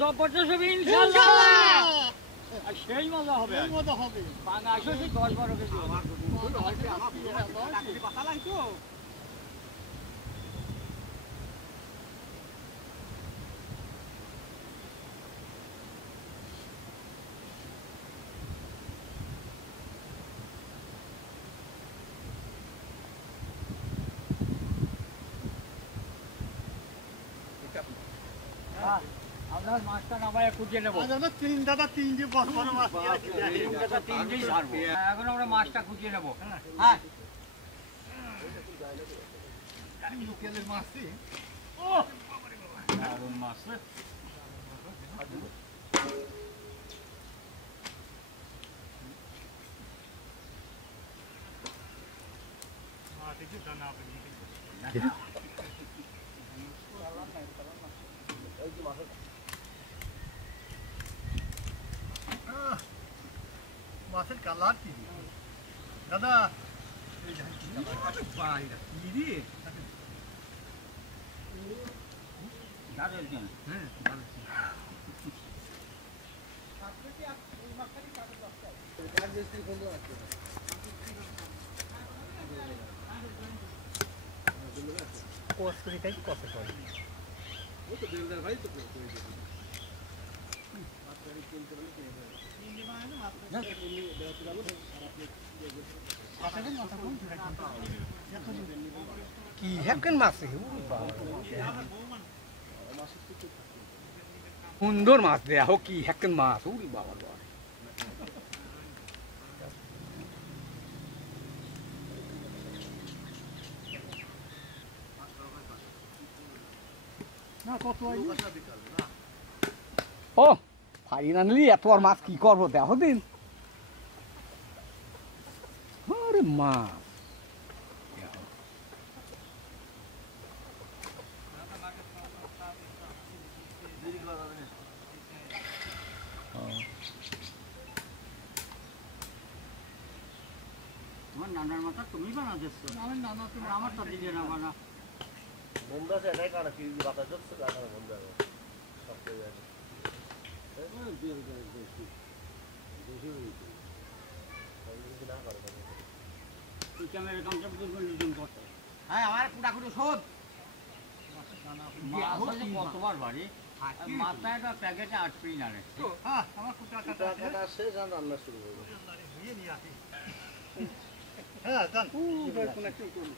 জবরদস্ত হবে ইনশাআল্লাহ। আর সেই মজা হবে, পাঙাশও সেই 10-12 কেজি কথা লাগতো। আমরা মাছটা নামায় কুটিয়ে নেবো। তিন দাদা তিন যে বড় বড় মাছ তিনটেই ছাড়বো। এখন আমরা মাছটা কুটিয়ে নেবো। হ্যাঁ লোকালের মাছ, ও দারুণ মাছ। মাছের কালার কি দাদা? কি হেকেন মাছ, সুন্দর মাছ দেয়া হোক। কি হেকেন মাছ, উড়ি বাবা ও ফাইনালি এত আর মাছ কি করবো দেখো দিন। আরে মাছ তোমার নানার মাথা তুমি বানা দিচ্ছ? আমার নানা তোমার আমারটা দিলে না বানা বন্ধু আছে এটাই কাটা কি বাতা যাচ্ছে কাটা বন্ধু আছে সব করে আছে এই বের করে দেখি দেখি না করে তুই ক্যামেরা কাম সব করে নিজন করতে। হ্যাঁ আমার পুরা করে শোধ মাছ কতবার বাড়ি মাথায় একটা প্যাকেটে 8 পিস আনে। হ্যাঁ আমার কুটা কাটা শেষ আর রান্না শুরু করব। নিয়ে নিয়ে আসি। হ্যাঁ জান ওই কোন একটু করুন।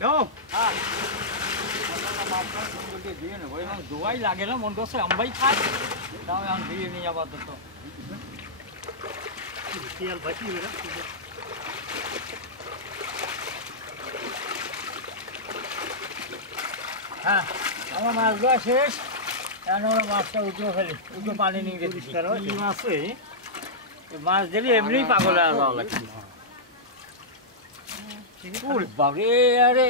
দাও দিয়ে নেবো এবং দোয়াই লাগে না মন করছে আমরাই খাই তাও এখন দিয়ে নিয়ে যাবো তো হ্যাঁ আমার মাছ ধোয়া শেষ। এখন আমরা মাছটা উঠে ফেলি, উঠে পানি নিয়ে গেছি। মাছে মাছ দিলে এমনি পাগল আর ভালো লাগছে। বাবারে আরে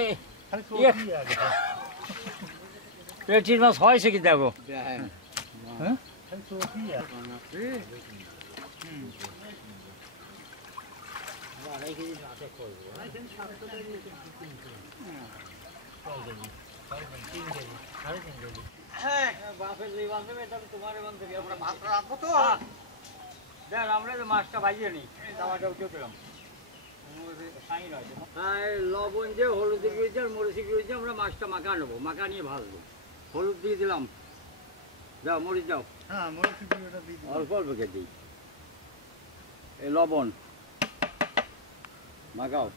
পেটির মাছ হয়েছে কি দেখো। আমরা মাছটা ভাজিয়ে নিই, টামাটা উঠে পেলাম। লবণ দিয়ে হলুদ দিয়ে আর মরিচ দিয়ে আমরা মাছটা মাখা নেবো, মাখা নিয়ে ভাজবো। হলুদ দিয়ে দিলাম, যাও মরিচ যাও, অল্প অল্প কে দিই। এই লবণ মাখাও।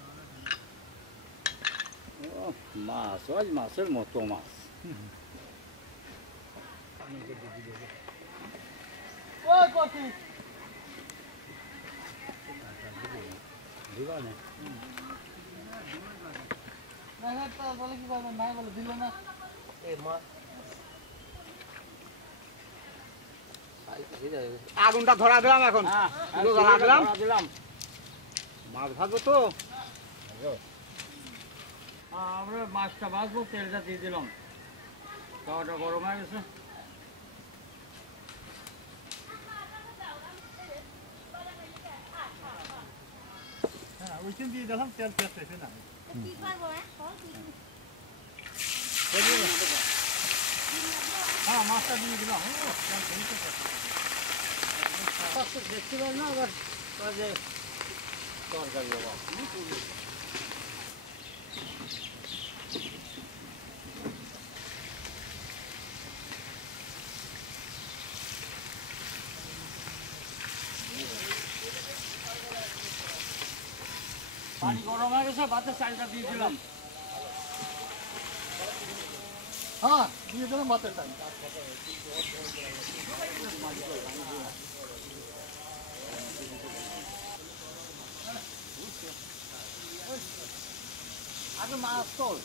মাছ আজ মাছের মতো মাছ। আগুনটা ধরা দিলাম, এখন দিলাম মাছ ভাজবো তো আমরা মাছটা ভাজবো, তেলটা দিয়ে দিলাম, তাওয়াটা গরম হয়ে গেছে। হ্যাঁ ওইখান দিয়ে দিলাম, তেল পেঁয়াজ না মাছটা দিয়ে দিলাম দেখতে পাই না আবার যে তরকারি বাবা পানি গরম হয়ে গেছে ভাতের চালটা দিয়ে দিলাম হ্যাঁ দিয়ে দিলাম ভাতের চাল আগে মাছ তোল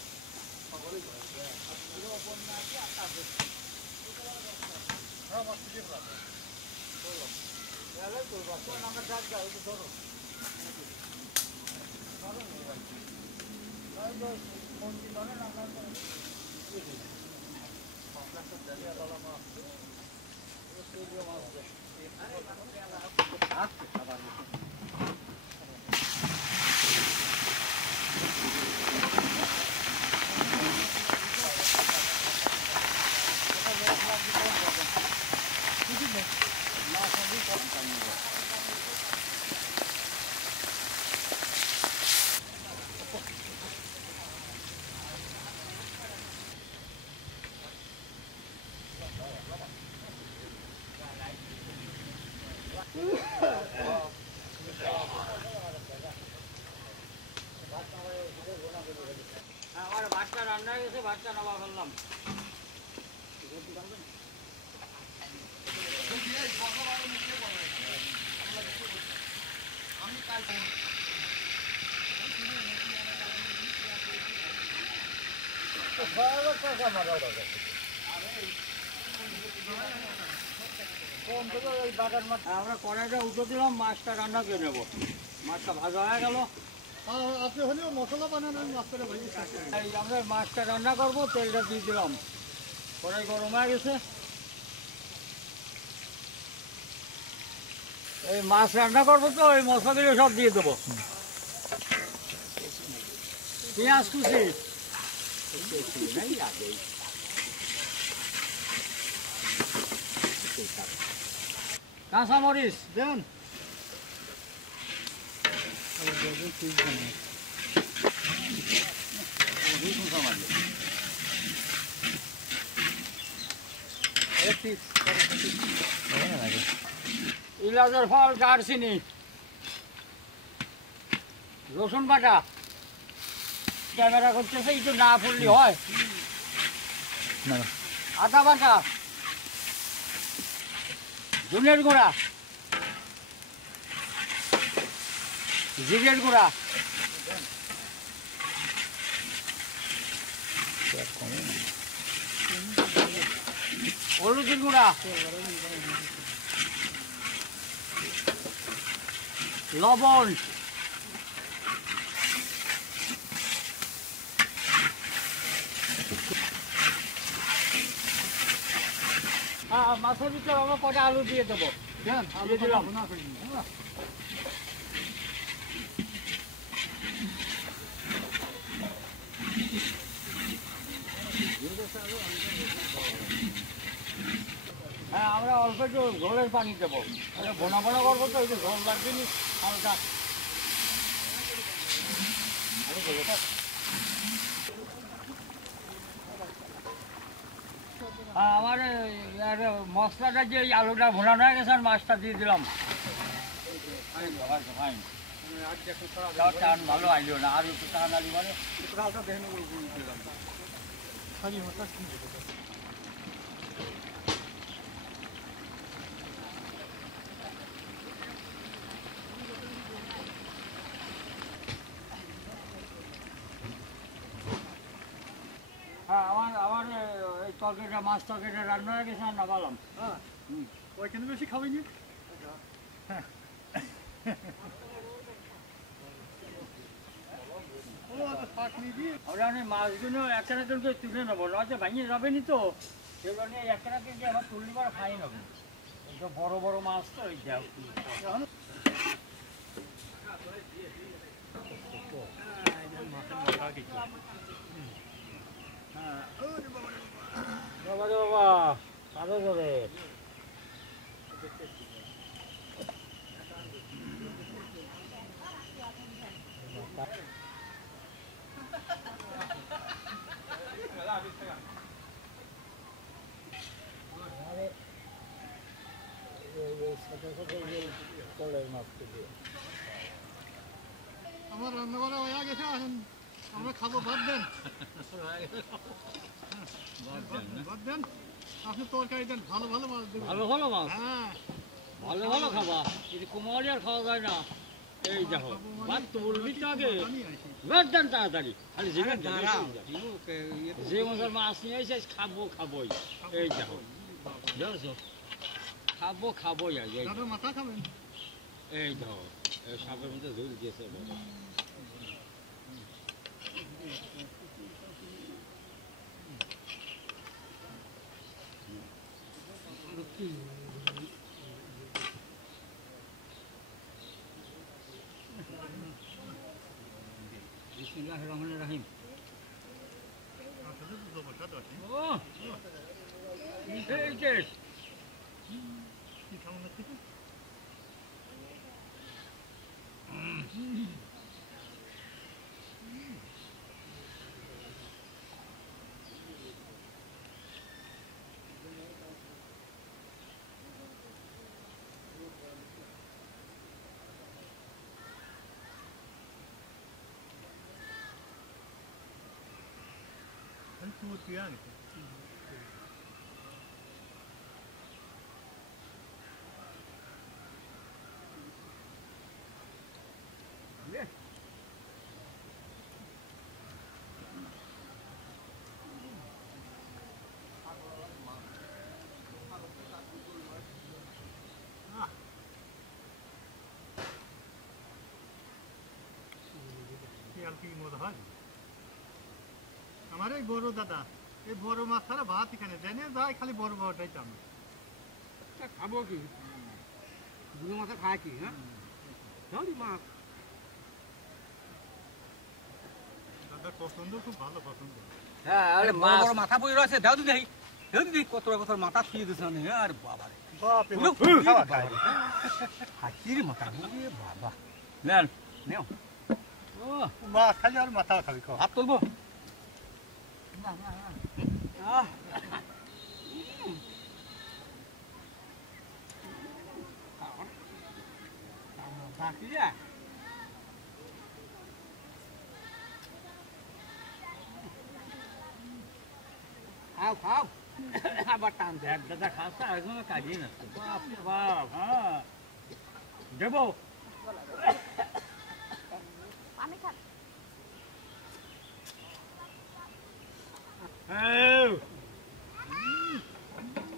আমার ভাতটা রান্না হয়ে গেছে ভাতটা নামা ফেললাম আমরা কড়াইটা উঠে দিলাম মাছটা রান্না করে নেবো মাছটা ভাজা হয়ে গেল আপনি হলেও মশলা বানানোর মাছটা আমরা মাছটা রান্না করবো তেলটা দিয়ে দিলাম কড়াই গরম হয়ে গেছে এই মাছ রান্না করবো তো ওই মশলাগুলো সব দিয়ে দেবো পেঁয়াজ কুচি কাঁচামরিচ দেন ইলাচের ফল দারচিনি রসুন বাটা ক্যামেরা করতেছে একটু না পড়লে হয় আদা বাটা ধনের গুঁড়া জিরের গুঁড়া হলুদের গুঁড়া লবণ মাছের ভিতরে আমরা কটা আলু দিয়ে দেবো দিয়ে দিলাম হ্যাঁ আমরা অল্প একটু ঝোলের পানি দেবো বোনা বোনা করবো তো একটু ঝোল লাগবে নি হালকা আমার মশলাটা যে আলুটা ভোনানো হয়ে গেছে আর মাছটা দিয়ে দিলাম টান ভালো আইলো না আর একটু টান আলি মানে হ্যাঁ আমার এই তরকারিটা মাছ তরকারিটা রান্না হয়ে গেছে আর নামালাম হ্যাঁ ওইখানে বেশি খাবেনি মাছগুলো একটা করে তুলে নেবো নয়তো ভাঙিয়ে যাবেনি তো সেগুলো একটা কেজি আমার তুললে পরে খাই নেবো এইসব বড় বড় মাছ তো ওই যাও বাবা বাবা আরো আমার রান্না করা হয়ে গেছে, এখন আমরা খাবো। ভাত দেন, ভাত দেন, আপনি তরকারি দেন, ভালো ভালো মাছ দেবেন। ভালো ভালো মাছ, হ্যাঁ ভালো ভালো খাবা, কিন্তু কোমল আর খাওয়া যায় না। এই দেখো ভাত তো বলবি তো আগে, ভাত দেন তাড়াতাড়ি, খালি জিভে যে মজার মাছ নিয়ে এসে খাবো খাবোই। এই দেখো বুঝছো, খাবো খাবোই আগে। মাথা খাবেন? এই দেখো এই সাপের মধ্যে ঝুল দিয়েছে। বিসমিল্লাহির রহমানির রহিম। ও এই কেস কি খাবেন না কিছু? Tudo piano. কি মজা হয় আমার এই বড় দাদা, এই বড় মাছ ছাড়া ভাত এখানে দেয় না, যায় খালি বড় বড়টাই চান। খাবো কি দুটো মাথা খায় কি? হ্যাঁ মাছ দাদার পছন্দ, খুব ভালো পছন্দ। হ্যাঁ আরে বড় মাথা বই রয়েছে, দাও দিদি দিদি কত কত মাথা ছুঁয়ে দিচ্ছে। আর বাবা রে হাতির মাথা, বাবা নেন নেও মাছ খালি আর মাথা খাবি, হাত তুলবো। খাও খাও আবার টান এক দাদা খাচ্ছে, আরেকজন কাজিয়ে নাচ্ছে। বাপ রে বাপ, হ্যাঁ দেবো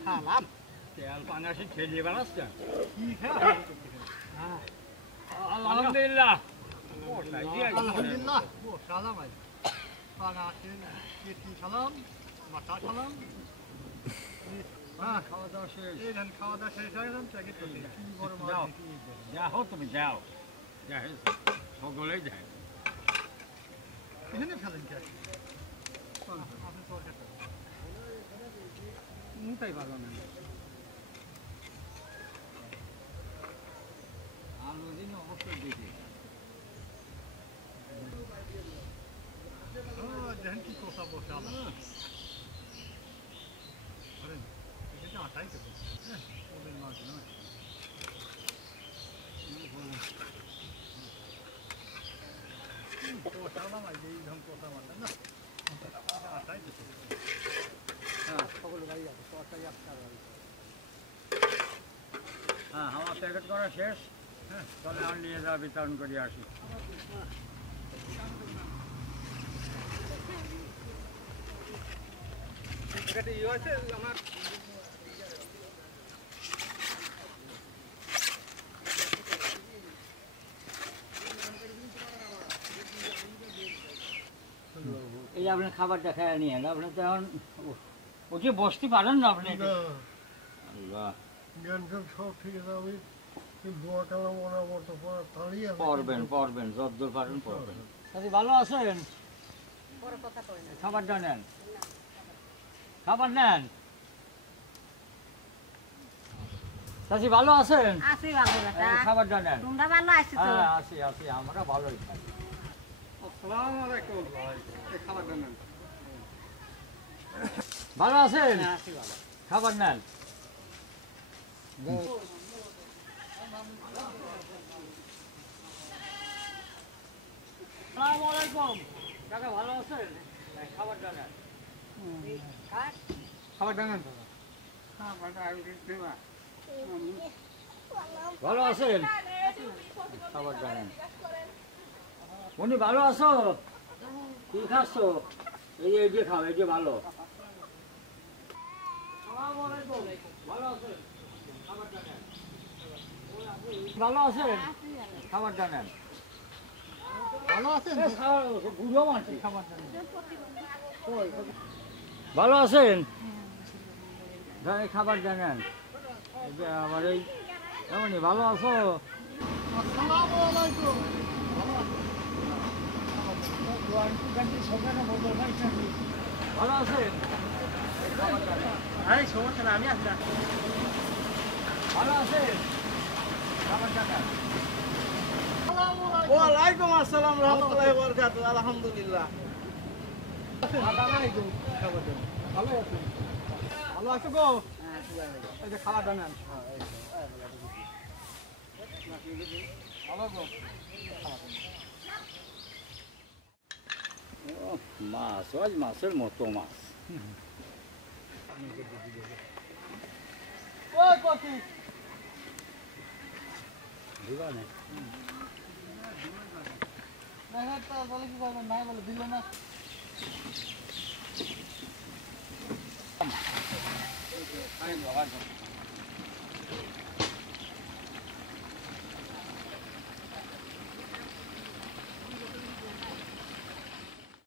খালাম তেল পাঙ্গাসি ঠেলিয়ে বেড়াচ্ছে। কি খায়? আলহামদুলিল্লাহ আলহামদুলিল্লাহ। ও সালাম আই পাঙাশের পেটি সালাম, মাথা সালাম। হ্যাঁ খাওয়া দাওয়া শেষ। এই ধান খাওয়া দাওয়া শেষ হয়ে গেলাম, প্যাকেট করতে কি বড় মাছ যাও। দেখি এই যে। যাও তুমি যাও, যা সকলেই যায়। এখানে ফেলেন কি আছে? আপনি তরকারি মুটাই ভালো না। আলু দিন অবশ্যই দিতে। দেখেন কি কোথা বসে আলাম। এটা আটাই তো ওদের মাছ নয়। কোথাও মাছ এই ধরুন কোথা মাছ না, আটাই তো। হ্যাঁ সকল গাড়ি আছে, সরকারি আপনার হ্যাঁ আমার প্যাকেট করা শেষ। হ্যাঁ তাহলে আমি নিয়ে যাওয়া বিতরণ করে আসি। আমার এই যে আপনি খাবারটা খেয়ে নিয়ে আপনি তো এখন উঠে বসতে পারেন না আপনি। আল্লাহ সব ঠিক আছে, আমি দোয়া কালাম ওরা মতো তাড়িয়ে পড়বেন পড়বেন, যতদূর পারেন পড়বেন। তাহলে ভালো আছেন? খাবারটা নেন, খাবার নেন। চাচি ভালো আছেন? আছি ভালো বেটা। খাবারটা নেন। তোমরা ভালো আছো তো? হ্যাঁ আছি আছি, আমরা ভালোই থাকি। আসসালামু আলাইকুম। এই খাবার দেন। ভালো আছেন? খাবার নেন। আসসালামু আলাইকুম। কাকা ভালো আছেন? খাবার নেন। খাবার ডাঙান ভালো আছেন? খাবার জানেন। উনি ভালো আছো? কি খাচ্ছ? এই যে খাও, এই যে ভালো। ভালো আছেন? ভালো আছেন? খাবার জানেন। ভালো আছেন? বুড়ো মানছি খাবার জানেন। ভালো আছেন? খাবার জানেন। এই যে আমার এই এমনই ভালো আছো? আসসালামু আলাইকুম। ভালো আছেন? আরে সমস্যা না, আমি আসলাম। ভালো আছেন? খাবার জানেন। ওয়ালাইকুম আসসালাম রহমতুল্লাহি ওয়া বারাকাতুহু। আলহামদুলিল্লাহ। ভালো আছে ভালো আছে গো এই যে খাবার ডাঙান ভালো গো মাছ আজ মাছের মতো মাছ। ওই কতি দিবানে মেহনতটা বলে কি করবেন, নাই বলে দিল না।